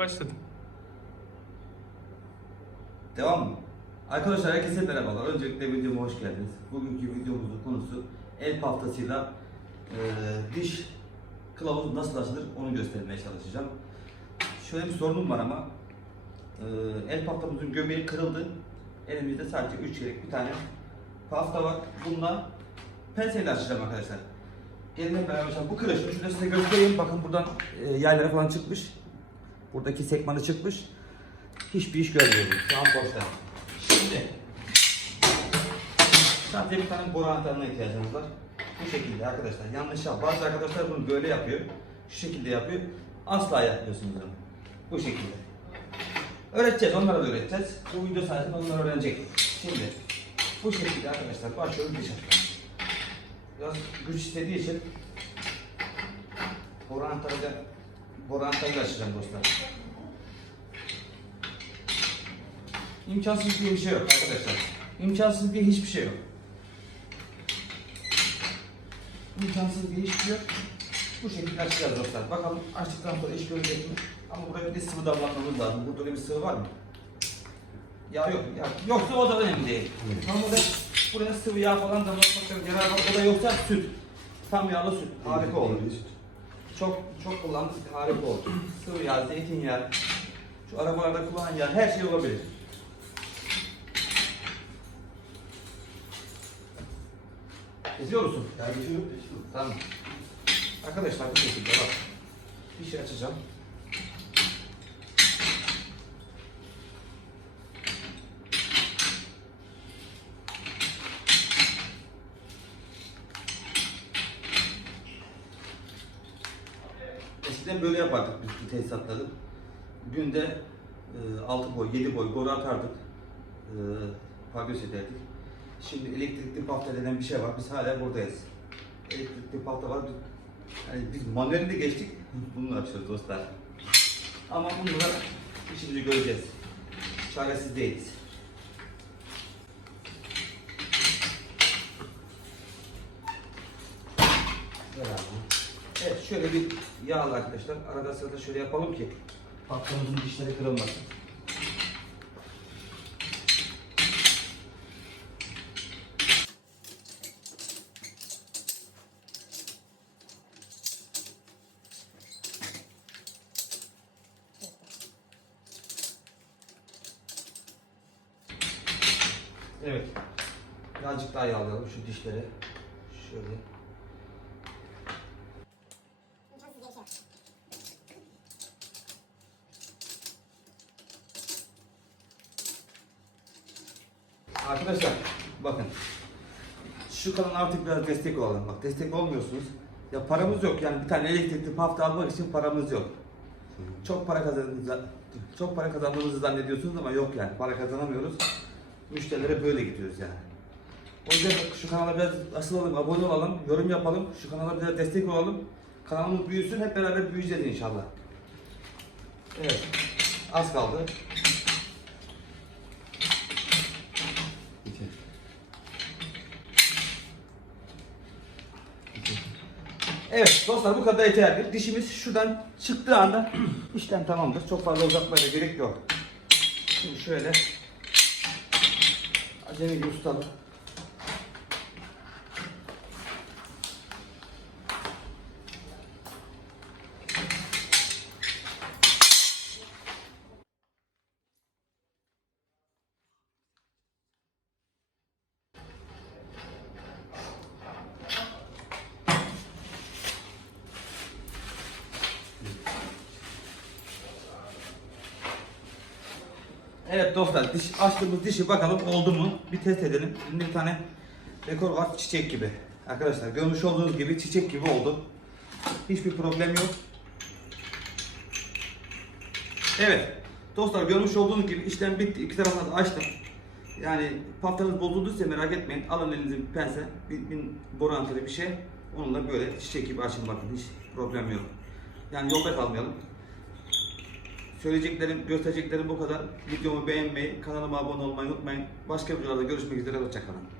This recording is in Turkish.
Başladım. Devam mı? Arkadaşlar herkese merhabalar. Öncelikle videoma hoş geldiniz. Bugünkü videomuzun konusu el paftasıyla e, diş kılavuzu nasıl açılır onu göstermeye çalışacağım. Şöyle bir sorunum var ama e, el paftamızın göbeği kırıldı. Elimizde sadece 3 çeyrek bir tane pafta var. Bununla penseyle açacağım arkadaşlar. Gelin hep beraber açalım. Bu kırışmış. Şunu size göstereyim. Bakın buradan e, yaylara falan çıkmış. Buradaki sekmanı çıkmış. Hiçbir iş görmüyorum. Şu an boşta. Şimdi sadece bir tane boru anahtarına ihtiyacımız var. Bu şekilde arkadaşlar. Yanlış yap. Bazı arkadaşlar bunu böyle yapıyor. Şu şekilde yapıyor. Asla yapmıyorsunuz bunu. Bu şekilde. Öğreteceğiz. Onlara da öğreteceğiz. Bu video sayesinde onlar öğrenecek. Şimdi bu şekilde arkadaşlar başlıyoruz dışarı. Biraz güç istediği için boru anahtarıyla boru anahtarıyla açacağım dostlar. İmkansız diye bir şey yok arkadaşlar. İmkansız diye hiçbir şey yok. İmkansız diye hiçbir şey yok. Bu şekilde açacağız dostlar. Bakalım açtıktan sonra iş görecek mi? Ama buraya bir de sıvı damlatmamız lazım. Burada öyle bir sıvı var mı? Ya yok. Ya yoksa o da önemli değil. Ama da buraya sıvı yağ falan damlatmak yok. Genel olarak o da yoksa süt. Tam yağlı süt. Harika olur. Çok çok kullandık harika oldu. Sıvı yağ, zeytinyağı, şu arabalarda kullanılan yağ her şey olabilir. İzliyor musun? Tamam. Arkadaşlar bu şekilde bak. Bir şey açacağım. Eskiden böyle yapardık biz tesisatları. Günde 6 boy, 7 boy boru atardık. E, pagöz ederdik. Şimdi elektrikli pafta denen bir şey var. Biz hala buradayız. Elektrikli pafta var. Yani biz manuelinde geçtik. Bunu açıyoruz dostlar. Ama bununla işimizi göreceğiz. Çaresiz değiliz. Beraber. Evet şöyle bir yağlı arkadaşlar. Arada sırada şöyle yapalım ki paftamızın dişleri kırılmasın. Evet. Birazcık daha yağlayalım şu dişleri. Şöyle. Arkadaşlar bakın. Şu kanala artık biraz destek olalım. Bak destek olmuyorsunuz. Ya paramız yok yani bir tane elektrikli pafta almak için paramız yok. Çok para kazandığınızı çok para kazandığımızı zannediyorsunuz ama yok yani. Para kazanamıyoruz. Müşterilere böyle gidiyoruz yani. O yüzden şu kanala biraz asılalım, abone olalım, yorum yapalım. Şu kanala biraz destek olalım. Kanalımız büyüsün, hep beraber büyüyeceğiz inşallah. Evet, az kaldı. Evet dostlar bu kadar yeterli. Dişimiz şuradan çıktığı anda işlem tamamdır. Çok fazla uzatmaya gerek yok. Şimdi şöyle acemi bir ustalık. Evet dostlar diş, açtığımız dişi bakalım oldu mu bir test edelim. Şimdi bir tane rekor var çiçek gibi. Arkadaşlar görmüş olduğunuz gibi çiçek gibi oldu. Hiçbir problem yok. Evet dostlar görmüş olduğunuz gibi işlem bitti. İki tarafına da açtım. Yani paftanız bozulduysa merak etmeyin. Alın elinize bir pense, bir, bir boru anteri bir şey. Onunla böyle çiçek gibi açın bakın hiç problem yok. Yani yolda kalmayalım. Söyleyeceklerim, göstereceklerim bu kadar. Videomu beğenmeyi, kanalıma abone olmayı unutmayın. Başka videolarda görüşmek üzere, hoşçakalın.